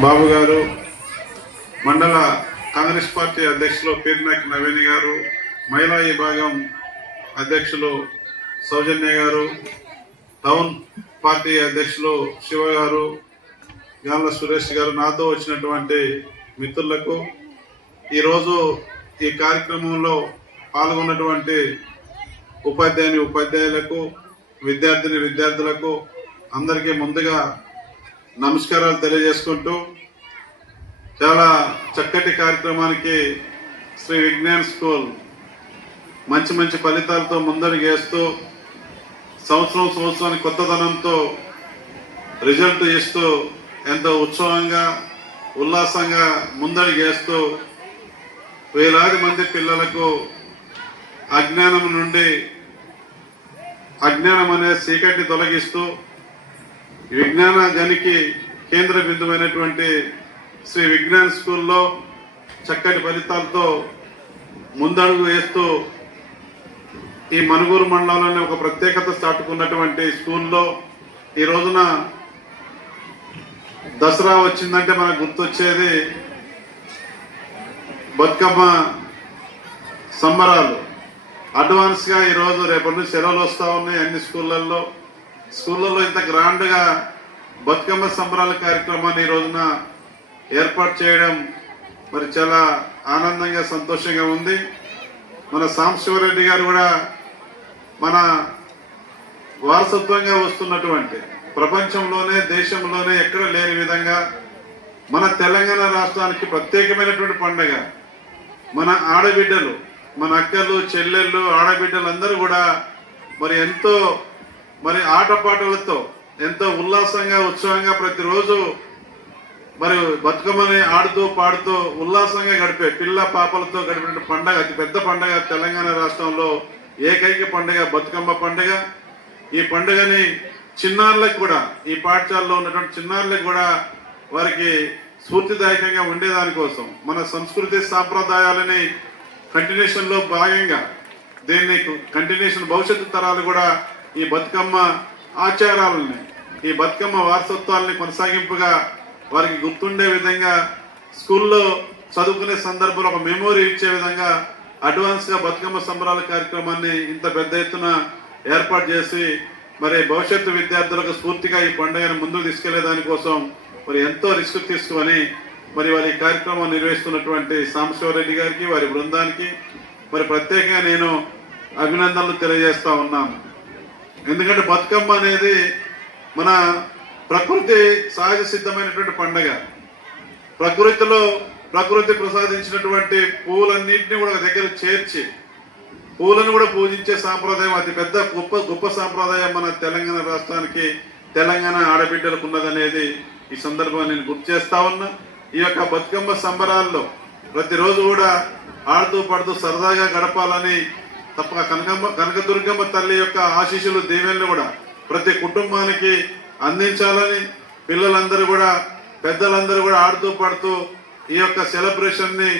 బాబు గారు మండల కాంగ్రెస్ పార్టీ అధ్యక్షులు పీర్నాయక్ నవీని గారు మహిళా విభాగం అధ్యక్షులు సౌజన్య గారు టౌన్ పార్టీ అధ్యక్షులు శివ గారు గాల సురేష్ గారు నాతో వచ్చినటువంటి మిత్రులకు ఈరోజు ఈ కార్యక్రమంలో పాల్గొన్నటువంటి ఉపాధ్యాయుని ఉపాధ్యాయులకు విద్యార్థిని విద్యార్థులకు అందరికీ ముందుగా నమస్కారాలు తెలియజేసుకుంటూ చాలా చక్కటి కార్యక్రమానికి శ్రీ విజ్ఞాన్ స్కూల్ మంచి మంచి ఫలితాలతో ముందడుగేస్తూ సంవత్సరం సంవత్సరానికి కొత్తదనంతో రిజల్ట్ ఇస్తూ ఎంతో ఉత్సవంగా ఉల్లాసంగా ముందడుగేస్తూ వేలాది మంది పిల్లలకు అజ్ఞానం నుండి అజ్ఞానం అనే చీకటిని తొలగిస్తూ విజ్ఞాన గనికి కేంద్ర బిందువైనటువంటి శ్రీ విజ్ఞాన్ స్కూల్లో చక్కటి ఫలితాలతో ముందడుగు వేస్తూ ఈ మనుగూరు మండలంలోని ఒక ప్రత్యేకత చాటుకున్నటువంటి స్కూల్లో ఈ రోజున దసరా వచ్చిందంటే మనకు గుర్తొచ్చేది బతుకమ్మ సంబరాలు. అడ్వాన్స్గా ఈరోజు రేపటి నుంచి సెలవులు వస్తూ ఉన్నాయి అన్ని స్కూళ్ళల్లో. స్కూళ్ళల్లో ఇంత గ్రాండ్గా బతుకమ్మ సంబరాల కార్యక్రమాన్ని ఈ రోజున ఏర్పాటు చేయడం మరి చాలా ఆనందంగా సంతోషంగా ఉంది. మన సాంబశివరెడ్డి గారు కూడా మన వారసత్వంగా వస్తున్నటువంటి ప్రపంచంలోనే దేశంలోనే ఎక్కడ లేని విధంగా మన తెలంగాణ రాష్ట్రానికి ప్రత్యేకమైనటువంటి పండగ. మన ఆడబిడ్డలు మన అక్కలు చెల్లెళ్ళు ఆడబిడ్డలు అందరూ కూడా మరి ఎంతో మరి ఆటపాటలతో ఎంతో ఉల్లాసంగా ఉత్సవంగా ప్రతిరోజు మరి బతుకమ్మని ఆడుతూ పాడుతూ ఉల్లాసంగా గడిపే పిల్ల పాపలతో గడిపిన పండగ అతిపెద్ద పండగ తెలంగాణ రాష్ట్రంలో ఏకైక పండగ బతుకమ్మ పండుగ. ఈ పండుగని చిన్నారులకు కూడా ఈ పాఠశాలలో ఉన్నటువంటి చిన్నారులకు కూడా వారికి స్ఫూర్తిదాయకంగా ఉండేదాని కోసం మన సంస్కృతి సాంప్రదాయాలని కంటిన్యూషన్లో భాగంగా దీన్ని కంటిన్యూషన్ భవిష్యత్తు తరాలు కూడా ఈ బతుకమ్మ ఆచారాలని ఈ బతుకమ్మ వారసత్వాలని కొనసాగింపుగా వారికి గుర్తుండే విధంగా స్కూల్లో చదువుకునే సందర్భంలో ఒక మెమోరీ ఇచ్చే విధంగా అడ్వాన్స్గా బతుకమ్మ సంబరాల కార్యక్రమాన్ని ఇంత పెద్ద ఎత్తున ఏర్పాటు చేసి మరి భవిష్యత్తు విద్యార్థులకు స్ఫూర్తిగా ఈ పండుగను ముందుకు తీసుకెళ్ళే దానికోసం మరి ఎంతో రిస్క్ తీసుకొని మరి వారి కార్యక్రమం నిర్వహిస్తున్నటువంటి సాంబశివరెడ్డి గారికి వారి బృందానికి మరి ప్రత్యేకంగా నేను అభినందనలు తెలియజేస్తా ఉన్నాను. ఎందుకంటే బతుకమ్మ అనేది మన ప్రకృతి సహజ సిద్ధమైనటువంటి పండగ. ప్రకృతిలో ప్రకృతి ప్రసాదించినటువంటి పూలన్నింటినీ కూడా ఒక దగ్గర చేర్చి పూలను కూడా పూజించే సాంప్రదాయం అతి పెద్ద గొప్ప గొప్ప సాంప్రదాయం మన తెలంగాణ రాష్ట్రానికి తెలంగాణ ఆడబిడ్డలకు ఉన్నదనేది ఈ సందర్భంగా నేను గుర్తు చేస్తా ఉన్నా. ఈ యొక్క బతుకమ్మ సంబరాల్లో ప్రతిరోజు కూడా ఆడుతూ పడుతూ సరదాగా గడపాలని తప్పక కనకమ్మ కనకదుర్గమ్మ తల్లి యొక్క ఆశీస్సులు దేవేళ్ళు కూడా ప్రతి కుటుంబానికి అందించాలని పిల్లలందరూ కూడా పెద్దలందరూ కూడా ఆడుతూ పాడుతూ ఈ యొక్క సెలబ్రేషన్ని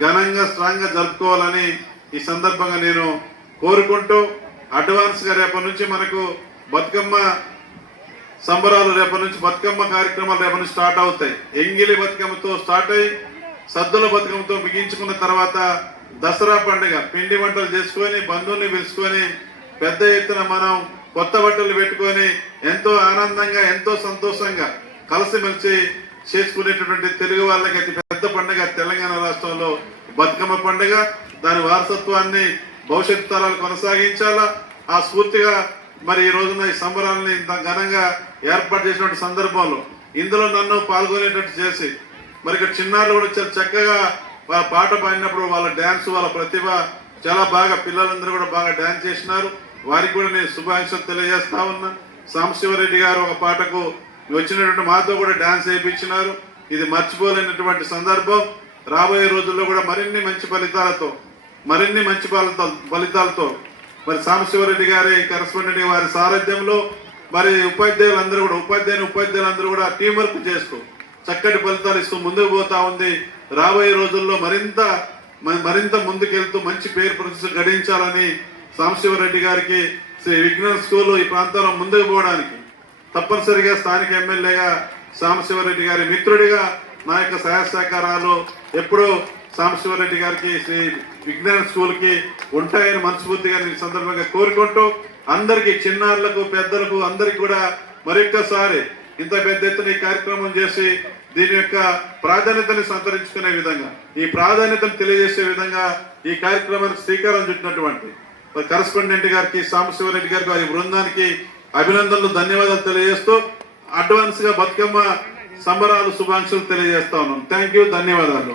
ఘనంగా స్ట్రాంగ్గా జరుపుకోవాలని ఈ సందర్భంగా నేను కోరుకుంటూ అడ్వాన్స్గా రేపటి నుంచి మనకు బతుకమ్మ సంబరాలు రేపటి నుంచి బతుకమ్మ కార్యక్రమాలు రేపటి నుంచి స్టార్ట్ అవుతాయి. ఎంగిలి బతుకమ్మతో స్టార్ట్ అయ్యి సద్దుల బతుకమ్మతో బిగించుకున్న తర్వాత దసరా పండుగ. పిండి వంటలు చేసుకొని బంధువుల్ని పిలుచుకొని పెద్ద ఎత్తున మనం కొత్త బట్టలు పెట్టుకొని ఎంతో ఆనందంగా ఎంతో సంతోషంగా కలిసిమెలిసి చేసుకునేటటువంటి తెలుగు వాళ్ళకి అతి పెద్ద పండుగ తెలంగాణ రాష్ట్రంలో బతుకమ్మ పండుగ. దాని వారసత్వాన్ని భవిష్యత్తు తరాలు కొనసాగించాలా? ఆ స్ఫూర్తిగా మరి ఈ రోజున ఈ సంబరాలని ఇంత ఘనంగా ఏర్పాటు చేసినటువంటి సందర్భంలో. ఇందులో నన్ను పాల్గొనేటట్టు చేసి మరి ఇక్కడ చిన్నారులు కూడా చక్కగా పాట పాడినప్పుడు వాళ్ళ డ్యాన్స్ వాళ్ళ ప్రతిభ చాలా బాగా పిల్లలందరూ కూడా బాగా డ్యాన్స్ చేసినారు. వారికి కూడా నేను శుభాకాంక్షలు తెలియజేస్తా ఉన్నా. సాంబశివరెడ్డి గారు ఒక పాటకు వచ్చినటువంటి మాతో కూడా డ్యాన్స్ వేయించినారు. ఇది మర్చిపోలేనటువంటి సందర్భం. రాబోయే రోజుల్లో కూడా మరిన్ని మంచి ఫలితాలతో మరిన్ని మంచి ఫలితాలతో ఫలితాలతో మరి సాంబశివరెడ్డి గారి కరస్పాండెంట్ వారి సారథ్యంలో మరి ఉపాధ్యాయులందరూ కూడా ఉపాధ్యాయుని ఉపాధ్యాయులందరూ కూడా టీం వర్క్ చేస్తూ చక్కటి ఫలితాలు ఇస్తూ ముందుకు పోతా ఉంది. రాబోయే రోజుల్లో మరింత మ- మరింత ముందుకెళ్తూ మంచి పేరు ప్రతిష్ట గడించాలని సాంబశివరెడ్డి గారికి శ్రీ విజ్ఞాన్ స్కూల్ ఈ ప్రాంతంలో ముందుకు పోవడానికి తప్పనిసరిగా స్థానిక ఎమ్మెల్యేగా సాంబశివరెడ్డి గారి మిత్రుడిగా నా యొక్క సహాయ సహకారాలు ఎప్పుడూ సాంబశివరెడ్డి గారికి శ్రీ విజ్ఞాన స్కూల్కి ఉంటాయని మనస్ఫూర్తిగా నేను సందర్భంగా కోరుకుంటూ అందరికి చిన్నారులకు పెద్దలకు అందరికి కూడా మరొక్కసారి ఇంత పెద్ద ఎత్తున ఈ కార్యక్రమం చేసి దీని యొక్క ప్రాధాన్యతని సంతరించుకునే విధంగా ఈ ప్రాధాన్యతను తెలియజేసే విధంగా ఈ కార్యక్రమానికి శ్రీకారం చుట్టినటువంటి కరస్పాండెంట్ గారికి సాంబశివరెడ్డి గారికి వారి బృందానికి అభినందనలు ధన్యవాదాలు తెలియజేస్తూ అడ్వాన్స్గా బతుకమ్మ సంబరాలు శుభాంక్షలు తెలియజేస్తా ఉన్నాం. థ్యాంక్ యూ ధన్యవాదాలు.